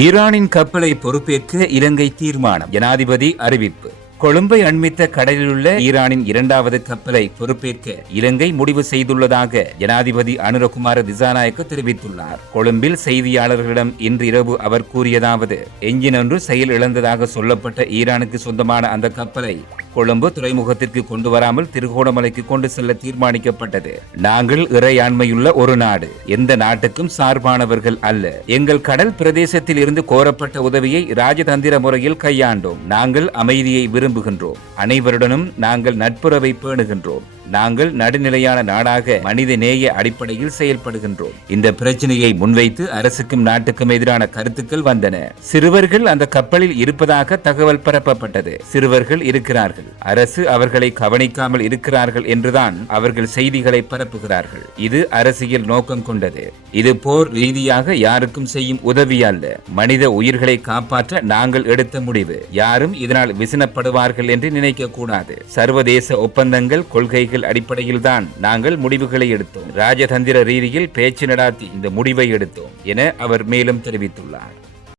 ஈரானின் கப்பலை பொறுப்பேற்க இலங்கை தீர்மானம். ஜனாதிபதி அறிவிப்பு. கொழும்பை அண்மித்த கடலிலுள்ள ஈரானின் இரண்டாவது கப்பலை பொறுப்பேற்க இலங்கை முடிவு செய்துள்ளதாக ஜனாதிபதி அனுரகுமார திசாநாயக்க தெரிவித்துள்ளார். கொழும்பில் செய்தியாளர்களிடம் இன்று இரவு அவர் கூறியதாவது: எஞ்சின் ஒன்று செயல் இழந்ததாக சொல்லப்பட்ட ஈரானுக்கு சொந்தமான அந்த கப்பலை கொழும்பு துறைமுகத்திற்கு கொண்டு வராமல் திருகோணமலைக்கு கொண்டு செல்ல தீர்மானிக்கப்பட்டது. நாங்கள் இறையாண்மையுள்ள ஒரு நாடு, எந்த நாட்டுக்கும் சார்பானவர்கள் அல்ல. எங்கள் கடல் பிரதேசத்தில் இருந்து கோரப்பட்ட உதவியை ராஜதந்திர முறையில் கையாண்டோம். நாங்கள் அமைதியை விரும்புகின்றோம். அனைவருடனும் நாங்கள் நட்புறவை பேணுகின்றோம். நாங்கள் நடுநிலையான நாடாக மனித நேய அடிப்படையில் செயல்படுகின்றோம். இந்த பிரச்சனையை முன்வைத்து அரசுக்கும் நாட்டுக்கும் எதிரான கருத்துக்கள் வந்தன. சிறுவர்கள் அந்த கப்பலில் இருப்பதாக தகவல் பரப்பப்பட்டது. சிறுவர்கள் இருக்கிறார்கள், அரசு அவர்களை கவனிக்காமல் இருக்கிறார்கள் என்றுதான் அவர்கள் செய்திகளை பரப்புகிறார்கள். இது அரசியல் நோக்கம் கொண்டது. இது போர் ரீதியாக யாருக்கும் செய்யும் உதவி அல்ல. மனித உயிர்களை காப்பாற்ற நாங்கள் எடுத்த முடிவு. யாரும் இதனால் விசனப்படுவார்கள் என்று நினைக்க கூடாது. சர்வதேச ஒப்பந்தங்கள், கொள்கைகள் அடிப்படையில் தான் நாங்கள் முடிவுகளை எடுத்தோம். ராஜதந்திர ரீதியில் பேச்சு நடாத்தி இந்த முடிவை எடுத்தோம் என அவர் மேலும் தெரிவித்துள்ளார்.